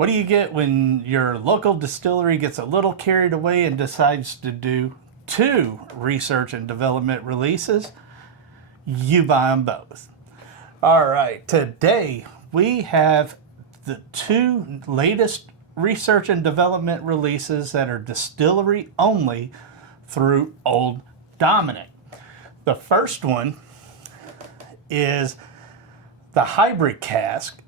What do you get when your local distillery gets a little carried away and decides to do 2 research and development releases? You buy them both. All right, today we have the 2 latest research and development releases that are distillery only through Old Dominick. The first one is the hybrid cask,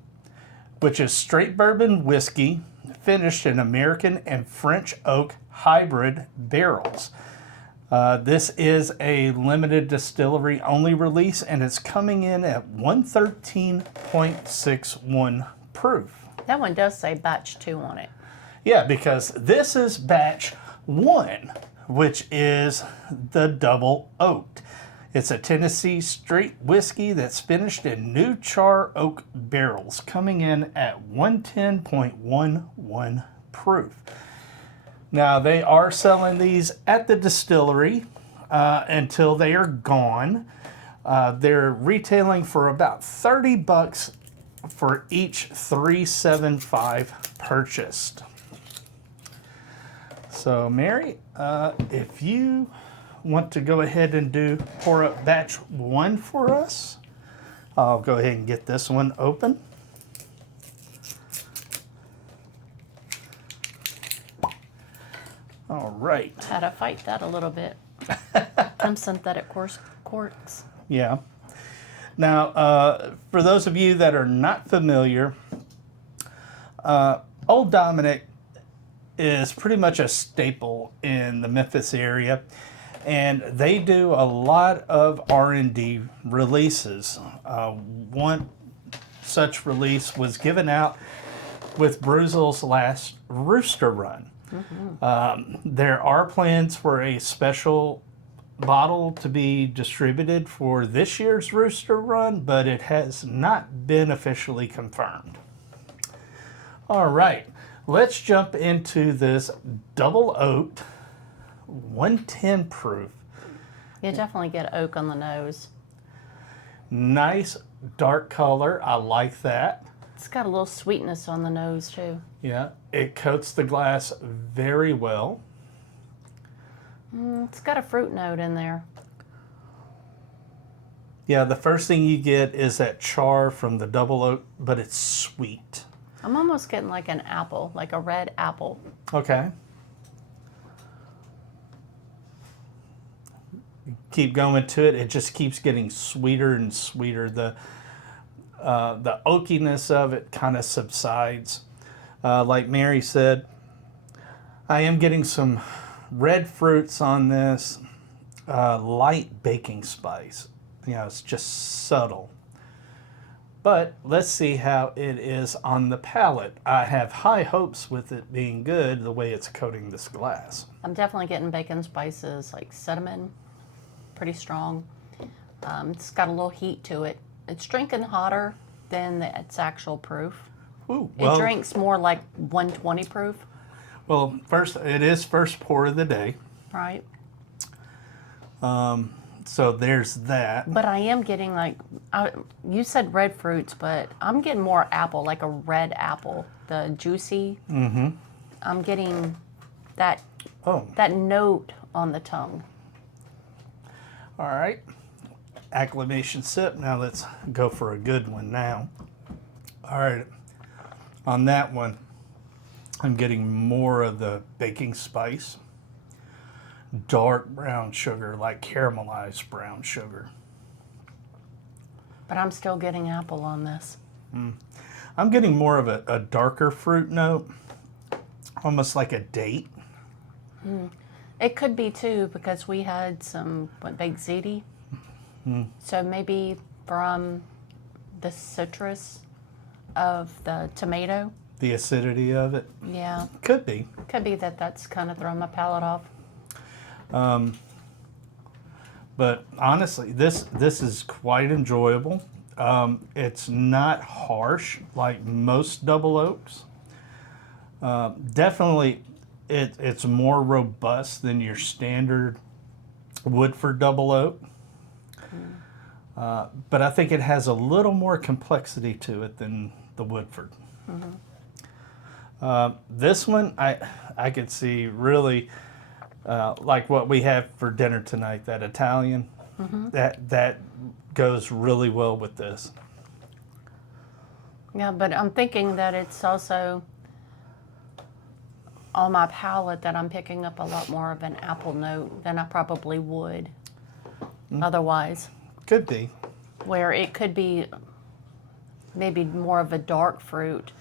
which is straight bourbon whiskey finished in American and French oak hybrid barrels. This is a limited distillery only release, and it's coming in at 113.61 proof. That one does say batch 2 on it. Yeah, because this is batch 1, which is the double oaked. It's a Tennessee straight whiskey that's finished in new char oak barrels, coming in at 110.11 proof. Now, they are selling these at the distillery until they are gone. They're retailing for about $30 for each 375 purchased. So, Mary, if you want to go ahead and pour up batch 1 for us, I'll go ahead and get this one open. All right. Had to fight that a little bit. Them synthetic corks. Yeah. Now, for those of you that are not familiar, Old Dominick is pretty much a staple in the Memphis area, and they do a lot of R&D releases. One such release was given out with Bruzel's last Rooster Run. There are plans for a special bottle to be distributed for this year's Rooster Run, but it has not been officially confirmed. All right, let's jump into this double oaked 110 proof. You definitely get oak on the nose. Nice dark color. I like that. It's got a little sweetness on the nose too. Yeah, it coats the glass very well. It's got a fruit note in there. Yeah, the first thing you get is that char from the double oak, but it's sweet. I'm almost getting like an apple, like a red apple. Okay. Keep going to it. It just keeps getting sweeter and sweeter. The oakiness of it kind of subsides. Like Mary said, I am getting some red fruits on this, light baking spice. You know, it's just subtle. But let's see how it is on the palate. I have high hopes with it being good the way it's coating this glass. I'm definitely getting bacon spices like cinnamon, pretty strong. It's got a little heat to it. It's drinking hotter than its actual proof. Ooh, well, it drinks more like 120 proof. Well, it is first pour of the day. Right. So there's that. But I am getting like, you said red fruits, but I'm getting more apple, like a red apple, the juicy. Mm-hmm. I'm getting that note on the tongue. All right. Acclimation sip. Now let's go for a good one now. All right. On that one, I'm getting more of the baking spice. Dark brown sugar, like caramelized brown sugar. But I'm still getting apple on this. I'm getting more of a darker fruit note, almost like a date. It could be too, because we had some baked ziti. So maybe from the citrus of the tomato. The acidity of it. Yeah. Could be. Could be that's kind of throwing my palate off. But honestly, this is quite enjoyable. It's not harsh like most double oaks. Definitely, it's more robust than your standard Woodford double oak. But I think it has a little more complexity to it than the Woodford. This one, I could see really like what we have for dinner tonight, that Italian. That goes really well with this. Yeah, but I'm thinking that it's also on my palate that I'm picking up a lot more of an apple note than I probably would otherwise. Could be. Where it could be maybe more of a dark fruit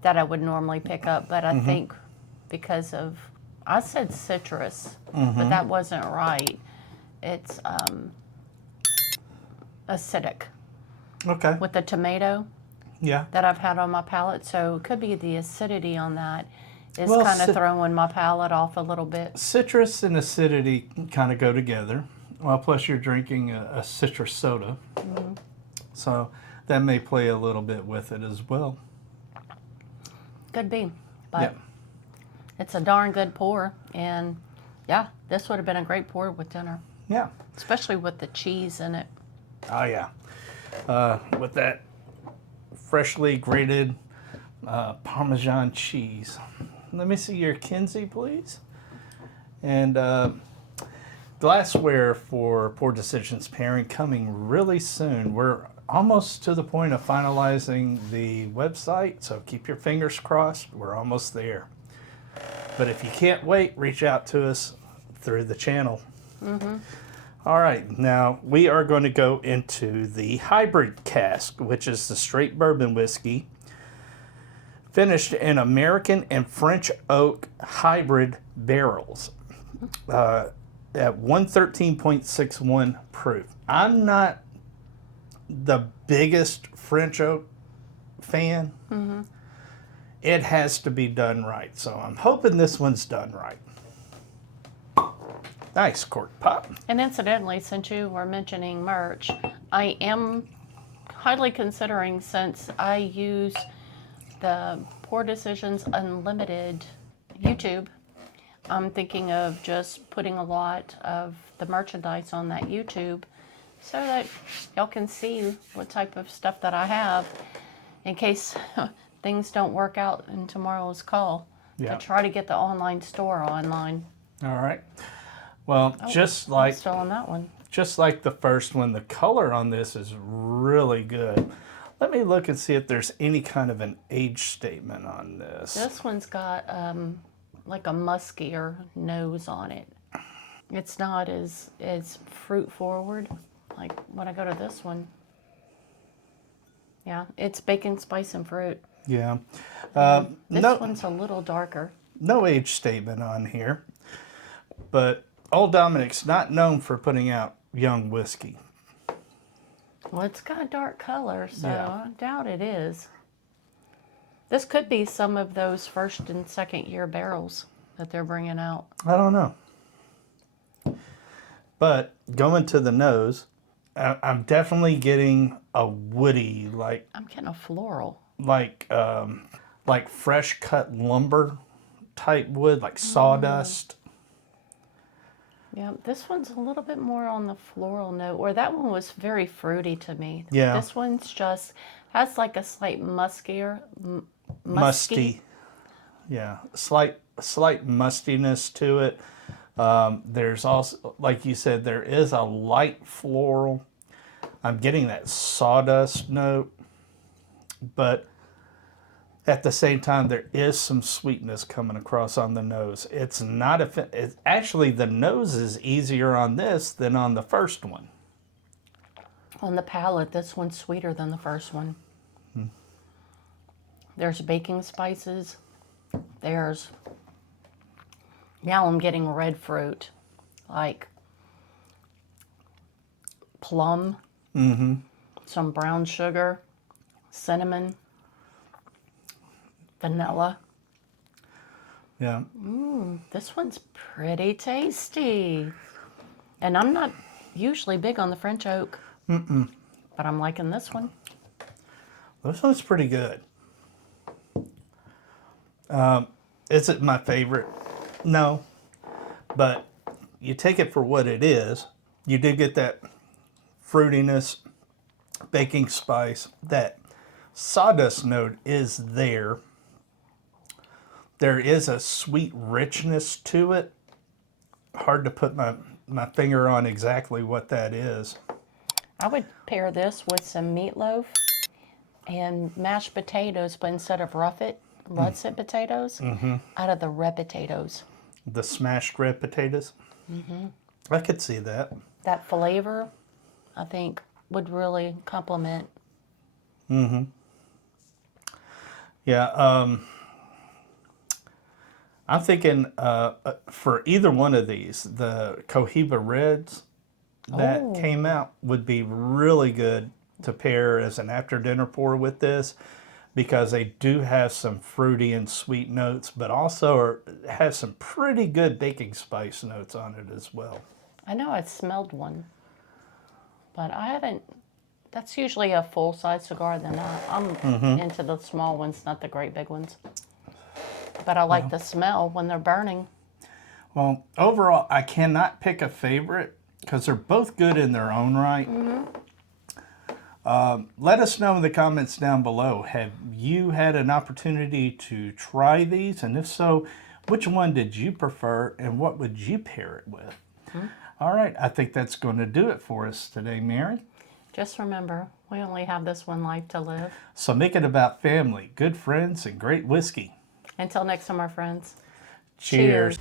that I would normally pick up, but I think because of, I said citrus, but that wasn't right. It's acidic Okay. with the tomato Yeah. that I've had on my palate, so it could be the acidity on that is Well, kind of throwing my palate off a little bit. Citrus and acidity kind of go together. Well, plus you're drinking a citrus soda. So that may play a little bit with it as well. Could be, but Yeah. it's a darn good pour, and yeah, this would have been a great pour with dinner, Yeah. especially with the cheese in it. Oh, yeah. With that freshly grated Parmesan cheese. Let me see your Kinsey, please. And glassware for Pour Decisions pairing coming really soon. We're almost to the point of finalizing the website, so keep your fingers crossed. We're almost there. But if you can't wait, reach out to us through the channel. All right, now we are going to go into the hybrid cask, which is the straight bourbon whiskey, finished in American and French oak hybrid barrels at 113.61 proof. I'm not the biggest French oak fan. It has to be done right, so I'm hoping this one's done right. Nice cork pop. And incidentally, since you were mentioning merch, I am highly considering, since I use the Pour Decisions Unlimited YouTube, I'm thinking of just putting a lot of the merchandise on that YouTube so that y'all can see what type of stuff that I have in case things don't work out in tomorrow's call. Yeah. To try to get the online store online. All right. Well, Oh, just I'm like still on that one. the first one, the color on this is really good. Let me look and see if there's any kind of an age statement on this. This one's got like a muskier nose on it. It's not as fruit forward like when I go to this one. Yeah, it's bacon, spice, and fruit. Yeah. This no, one's a little darker. no age statement on here, but Old Dominick's not known for putting out young whiskey. Well, it's got a dark color, so Yeah. I doubt it is. This could be some of those first and second year barrels that they're bringing out. I don't know. But going to the nose, I'm definitely getting a woody, I'm getting a floral. like fresh cut lumber type wood, like sawdust. Yeah, this one's a little bit more on the floral note, where that one was very fruity to me. Yeah. This one's just has like a slight muskier, Musty. Yeah, slight mustiness to it. There's also, like you said, there is a light floral. I'm getting that sawdust note, but at the same time, there is some sweetness coming across on the nose. It's not it's actually, the nose is easier on this than on the first one. On the palate, this one's sweeter than the first one. There's baking spices. There's, now I'm getting red fruit, like plum, some brown sugar, cinnamon, vanilla. Yeah. This one's pretty tasty. And I'm not usually big on the French oak, but I'm liking this one. This one's pretty good. Is it my favorite? No. But you take it for what it is. You do get that fruitiness, baking spice. That sawdust note is there. There is a sweet richness to it. Hard to put my finger on exactly what that is. I would pair this with some meatloaf and mashed potatoes, but instead of russet potatoes, out of the red potatoes. The smashed red potatoes. I could see that. That flavor, I think, would really complement. Yeah, I'm thinking for either one of these, the Cohiba Reds that came out would be really good to pair as an after dinner pour with this, because they do have some fruity and sweet notes, but also have some pretty good baking spice notes on it as well. I know I smelled one, but I haven't. That's usually a full-size cigar. Then I'm into the small ones, not the great big ones. But I like the smell when they're burning. Well, overall, I cannot pick a favorite because they're both good in their own right. Let us know in the comments down below. Have you had an opportunity to try these? And if so, which one did you prefer and what would you pair it with? All right, I think that's going to do it for us today, Mary. Just remember, we only have this one life to live. So make it about family, good friends, and great whiskey. Until next time, our friends. Cheers.